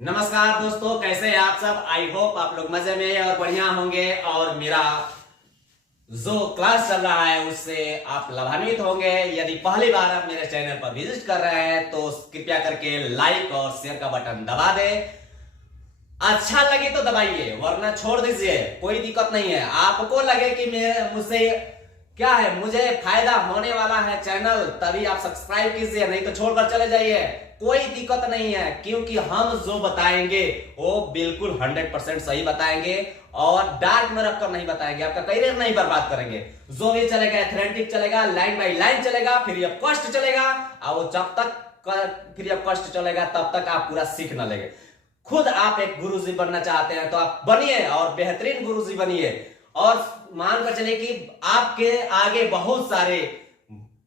नमस्कार दोस्तों, कैसे हैं आप सब। आई होप आप लोग मजे में और बढ़िया होंगे और मेरा जो क्लास चल रहा है उससे आप लाभान्वित होंगे। यदि पहली बार आप मेरे चैनल पर विजिट कर रहे हैं तो कृपया करके लाइक और शेयर का बटन दबा दें। अच्छा लगे तो दबाइए वरना छोड़ दीजिए, कोई दिक्कत नहीं है। आपको लगे कि मुझसे क्या है, मुझे फायदा होने वाला है चैनल, तभी आप सब्सक्राइब कीजिए, नहीं तो छोड़कर चले जाइए, कोई दिक्कत नहीं है। क्योंकि हम जो बताएंगे वो बिल्कुल 100% सही बताएंगे और डार्क में रखकर नहीं बताएंगे, आपका करियर नहीं बर्बाद करेंगे। जो भी चलेगा एथलेटिक चलेगा, लाइन बाई लाइन चलेगा, फ्री ऑफ कॉस्ट चलेगा और वो जब तक फ्री ऑफ कॉस्ट चलेगा तब तक आप पूरा सीख न लेंगे। खुद आप एक गुरुजी बनना चाहते हैं तो आप बनिए और बेहतरीन गुरुजी बनिए और मानकर चले कि आपके आगे बहुत सारे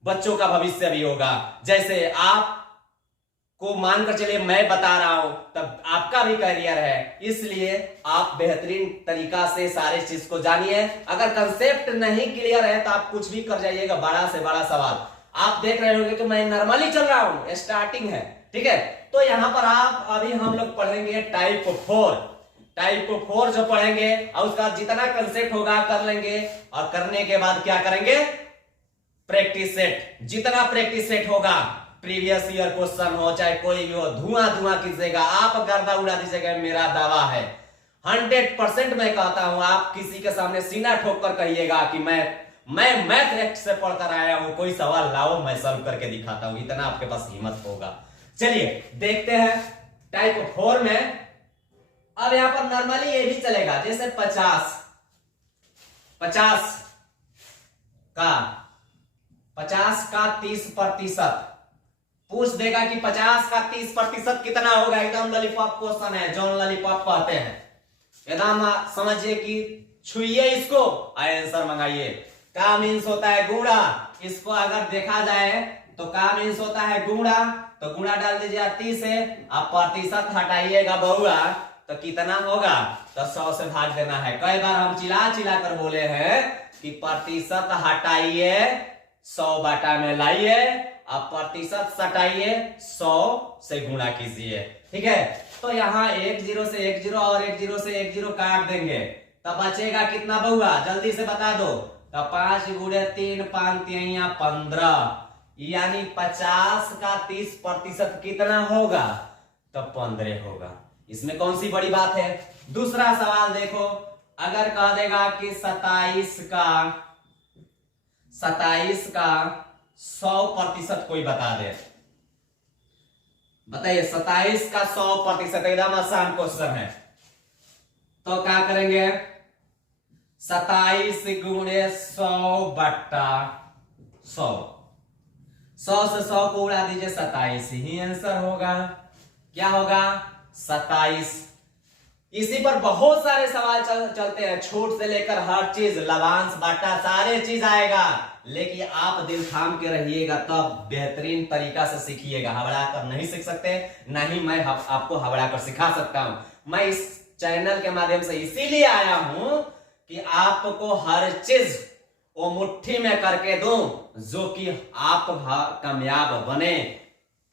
बच्चों का भविष्य भी होगा। जैसे आप को मानकर चलिए मैं बता रहा हूं तब आपका भी करियर है, इसलिए आप बेहतरीन तरीका से सारे चीज को जानिए। अगर कंसेप्ट नहीं क्लियर है तो आप कुछ भी कर जाइएगा। बड़ा से बड़ा सवाल आप देख रहे होंगे कि मैं नॉर्मली चल रहा हूं, स्टार्टिंग है, ठीक है। तो यहां पर आप अभी हम लोग पढ़ेंगे टाइप 4। टाइप 4 जो पढ़ेंगे और उसका जितना कंसेप्ट होगा कर लेंगे और करने के बाद क्या करेंगे, प्रैक्टिस सेट। जितना प्रैक्टिस सेट होगा, प्रीवियस ईयर क्वेश्चन हो चाहे कोई भी हो, धुआं धुआं कीजिएगा, आप गर्दा उड़ा दीजिएगा, मेरा दावा है। 100% मैं कहता हूं, आप किसी के सामने सीना ठोक कर कहिएगा कि मैं मैथ एक्ट से पढ़कर आया हूं, कोई सवाल लाओ मैं सॉल्व करके दिखाता हूं, इतना आपके पास हिम्मत होगा। चलिए देखते हैं टाइप 4 में। अब यहां पर नॉर्मली ये भी चलेगा, जैसे 50 का 30% पूछ देगा कि 50 का 30% कितना होगा। एकदम लॉलीपॉप क्वेश्चन है, जॉन लॉलीपॉप कहते हैं। एकदम समझिए कि छुइए इसको, आंसर मंगाइए। का मीन्स होता है गुणा, इसको अगर देखा जाए तो का मीन्स होता है गुणा, तो गुणा डाल दीजिए 30 से, आप प्रतिशत हटाइएगा बहुआ तो कितना होगा, तो 100 से भाग देना है। कई बार हम चिल्ला चिल्ला कर बोले हैं कि प्रतिशत हटाइए 100 बाटा में लाइए, आप प्रतिशत सटाइए 100 से गुणा कीजिए, ठीक है। तो यहाँ 1 0 से 1 0 और 1 0 से 1 0 काट देंगे, तब बचेगा कितना बहुआ, जल्दी से बता दो। तो 5 गुणे 3 5 3 15, यानी 50 का 30% कितना होगा, तो 15 होगा। इसमें कौन सी बड़ी बात है। दूसरा सवाल देखो, अगर कह देगा कि 27 का 100% कोई बता दे, बताइए 27 का 100%, एकदम आसान क्वेश्चन है। तो क्या करेंगे, 27 गुणे 100 बट्टा 100, 100 से 100 को उड़ा दीजिए, 27 ही आंसर होगा। क्या होगा, 27। इसी पर बहुत सारे सवाल चलते हैं, छूट से लेकर हर चीज, लवांश बाटा सारे चीज आएगा, लेकिन आप दिल थाम के रहिएगा तब बेहतरीन तरीका से सीखिएगा। हबड़ा कर नहीं सीख सकते, नहीं मैं आपको हबड़ा कर सिखा सकता हूं। मैं इस चैनल के माध्यम से इसीलिए आया हूं कि आपको हर चीज वो मुट्ठी में करके दूं जो कि आप कामयाब बने।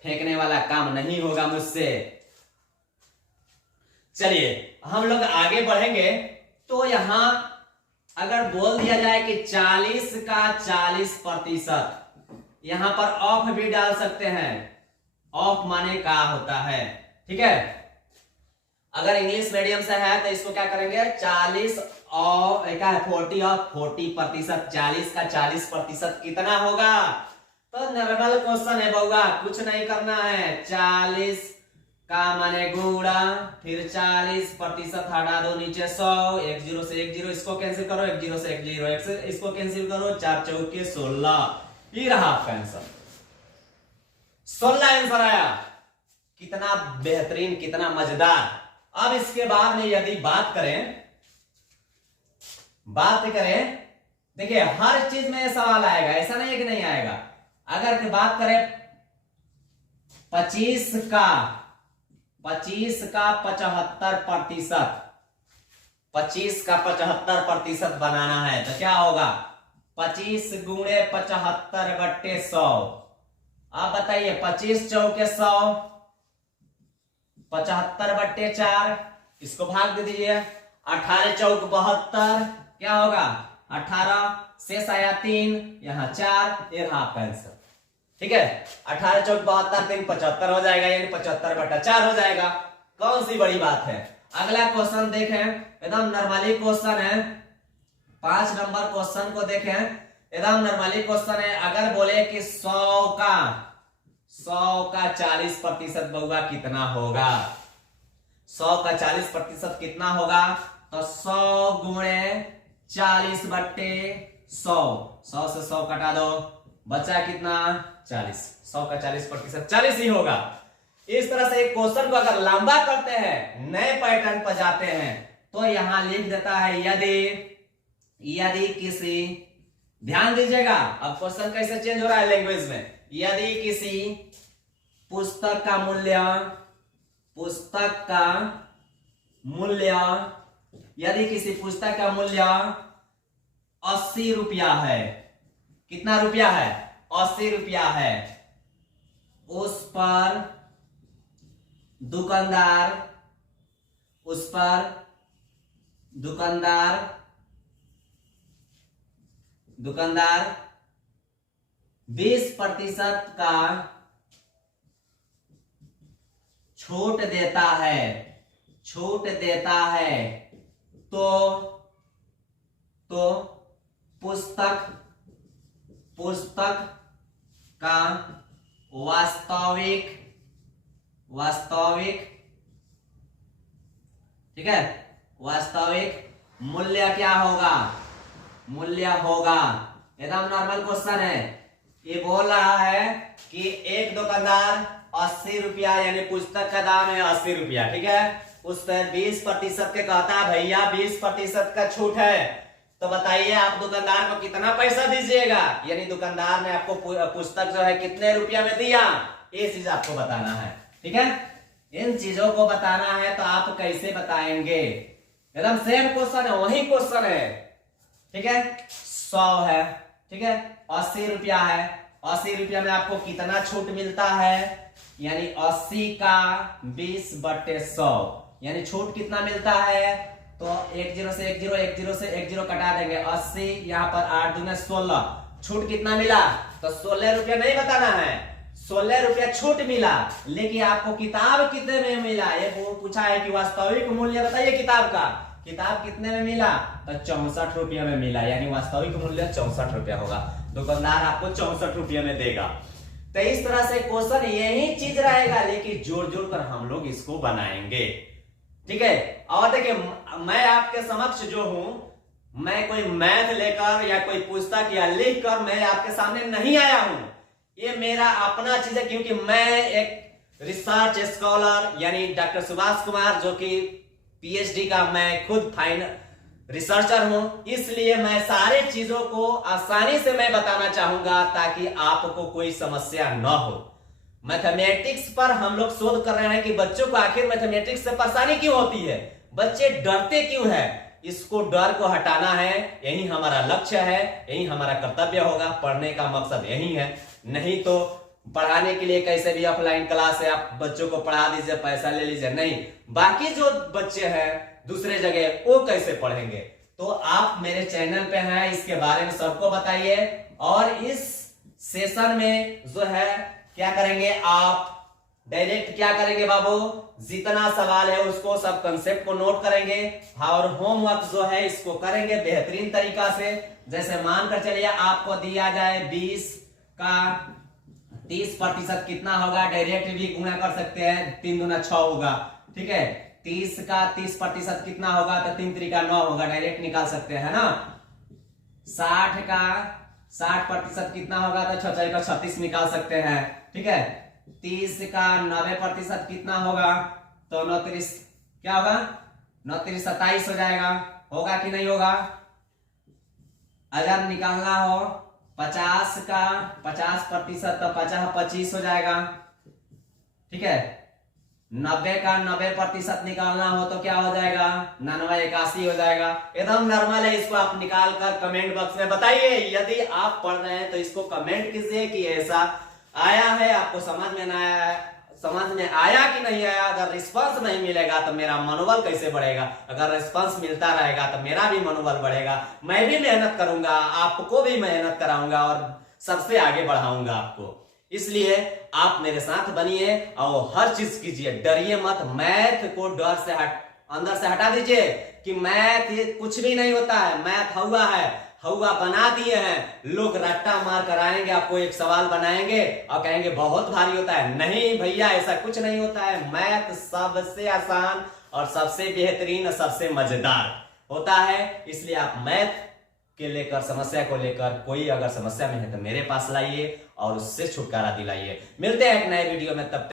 फेंकने वाला काम नहीं होगा मुझसे। चलिए हम लोग आगे बढ़ेंगे। तो यहां अगर बोल दिया जाए कि 40 का 40%, यहां पर ऑफ भी डाल सकते हैं। ऑफ माने का होता है, ठीक है। अगर इंग्लिश मीडियम से है तो इसको क्या करेंगे, 40 और 40 ऑफ 40%, 40 का 40% कितना होगा। तो नॉर्मल क्वेश्चन है बउआ, कुछ नहीं करना है। 40 का माने गुणा, फिर 40% हटा दो नीचे 100, 1 0 से 1 0 इसको कैंसिल करो, 1 0 से 1 0 इसको कैंसिल करो, 4 चौके 16, ये रहा आपका आंसर। 16 आंसर आया। कितना बेहतरीन, कितना मजेदार। अब इसके बाद में यदि बात करें, देखिए हर चीज में सवाल आएगा, ऐसा नहीं है कि नहीं आएगा। अगर बात करें 25 का 75%, 25 का 75% बनाना है तो क्या होगा, 25 गुणे 75 बट्टे 100। आप बताइए 25 चौके 100, 75/4, इसको भाग दे दीजिए। 18 चौक 72, क्या होगा 18, शेष आया 3, यहाँ 4, ये रहा आपका आंसर। ठीक है, 18 चौक 72, 3 75 हो जाएगा, यानी 75/4 हो जाएगा। कौन सी बड़ी बात है। अगला क्वेश्चन देखें, एकदम नॉर्मली क्वेश्चन है, 5 नंबर क्वेश्चन को देखें, एकदम नॉर्मली क्वेश्चन है। अगर बोले कि 100 का 40% बउआ कितना होगा, 100 का 40% कितना होगा, तो 100 गुणे 40/100, 100 से 100 कटा दो, बचा कितना 40, 100 का 40% 40 ही होगा। इस तरह से एक क्वेश्चन को अगर लंबा करते हैं, नए पैटर्न पर जाते हैं, तो यहां लिख देता है यदि किसी, ध्यान दीजिएगा अब क्वेश्चन कैसे चेंज हो रहा है लैंग्वेज में, यदि किसी पुस्तक का मूल्य यदि किसी पुस्तक का मूल्य 80 रुपया है, कितना रुपया है 80 रुपया है, उस पर दुकानदार 20% का छूट देता है, तो पुस्तक का वास्तविक ठीक है, वास्तविक मूल्य क्या होगा, एकदम नॉर्मल क्वेश्चन है। ये बोल रहा है कि एक दुकानदार 80 रुपया, यानी पुस्तक का दाम है 80 रुपया, ठीक है, उस पर 20% के कहता है भैया 20% का छूट है, तो बताइए आप दुकानदार को कितना पैसा दीजिएगा, यानी दुकानदार ने आपको पुस्तक जो है कितने रुपया में दिया, ये चीज आपको बताना है। ठीक है, इन चीजों को बताना है, तो आप कैसे बताएंगे, एकदम सेम क्वेश्चन है, वही क्वेश्चन है। ठीक है, 100 है, ठीक है, 80 रुपया है, 80 रुपया में आपको कितना छूट मिलता है, यानी 80 का 20/100, यानी छूट कितना मिलता है, तो 10 से 10 से 10 कटा देंगे, 80, यहाँ पर 8 दूने 16, छूट कितना मिला, तो 16 रुपया नहीं बताना है, 16 रुपया छूट मिला, लेकिन आपको किताब कितने में मिला, ये पूछा है कि वास्तविक मूल्य बताइए किताब का, किताब कितने में मिला, तो 64 रुपया में मिला, यानी वास्तविक मूल्य 64 रुपया होगा, दुकानदार आपको 64 रुपया में देगा। तो इस तरह से क्वेश्चन यही चीज रहेगा, लेकिन जोड़ कर हम लोग इसको बनाएंगे। ठीक है, और देखिए मैं आपके समक्ष जो हूं, मैं कोई मैथ लेकर या कोई पुस्तक या लिख कर मैं आपके सामने नहीं आया हूं, ये मेरा अपना चीज है, क्योंकि मैं एक रिसर्च स्कॉलर यानी डॉक्टर सुभाष कुमार, जो कि पीएचडी का मैं खुद फाइन रिसर्चर हूं, इसलिए मैं सारे चीजों को आसानी से मैं बताना चाहूंगा, ताकि आपको कोई समस्या न हो। मैथमेटिक्स पर हम लोग शोध कर रहे हैं कि बच्चों को आखिर मैथमेटिक्स से परेशानी क्यों होती है, बच्चे डरते क्यों है, इसको डर को हटाना है, यही हमारा लक्ष्य है, यही हमारा कर्तव्य होगा, पढ़ने का मकसद यही है। नहीं तो पढ़ाने के लिए कैसे भी ऑफलाइन क्लास है, आप बच्चों को पढ़ा दीजिए, पैसा ले लीजिए, नहीं, बाकी जो बच्चे हैं दूसरे जगह वो कैसे पढ़ेंगे। तो आप मेरे चैनल पे हैं, इसके बारे में सबको बताइए, और इस सेशन में जो है क्या करेंगे, आप डायरेक्ट क्या करेंगे बाबू, जितना सवाल है उसको सब कंसेप्ट को नोट करेंगे, और होमवर्क जो है इसको करेंगे बेहतरीन तरीका से। जैसे मानकर चलिए आपको दिया जाए 20 का 30% कितना होगा, डायरेक्ट भी गुणा कर सकते हैं, 3 दूना 6 होगा, ठीक है, 30 का 30% कितना होगा, तो 3 त्रिका 9 होगा, डायरेक्ट निकाल सकते हैं ना। 60 का 60% कितना होगा, तो 6 का 36 निकाल सकते हैं, ठीक है। 30 का 90% कितना होगा, तो 9 30 क्या होगा, 9 30 27 हो जाएगा, होगा कि नहीं होगा। अगर निकालना हो 50 का 50%, तो 50 25 हो जाएगा, ठीक है। 90 का 90% निकालना हो तो क्या हो जाएगा, 99 81 हो जाएगा। एकदम नॉर्मल है, इसको आप निकाल कर कमेंट बॉक्स में बताइए। यदि आप पढ़ रहे हैं तो इसको कमेंट कीजिए कि ऐसा आया है, आपको समझ में समझ में आया कि नहीं आया। अगर रिस्पांस नहीं मिलेगा तो मेरा मनोबल कैसे बढ़ेगा, अगर रिस्पांस मिलता रहेगा तो मेरा भी मनोबल बढ़ेगा, मैं भी मेहनत करूंगा, आपको भी मेहनत कराऊंगा और सबसे आगे बढ़ाऊंगा आपको। इसलिए आप मेरे साथ बनिए और हर चीज कीजिए, डरिए मत। मैथ को डर से अंदर से हटा दीजिए कि मैथ कुछ भी नहीं होता है, मैथ हवा है, हवा बना दिए हैं लोग, रट्टा मार कर आएंगे, आपको एक सवाल बनाएंगे और कहेंगे बहुत भारी होता है। नहीं भैया, ऐसा कुछ नहीं होता है। मैथ सबसे आसान और सबसे बेहतरीन, सबसे मजेदार होता है। इसलिए आप मैथ के लेकर, समस्या को लेकर कोई अगर समस्या में है तो मेरे पास लाइए और उससे छुटकारा दिलाइए। मिलते हैं एक नए वीडियो में, तब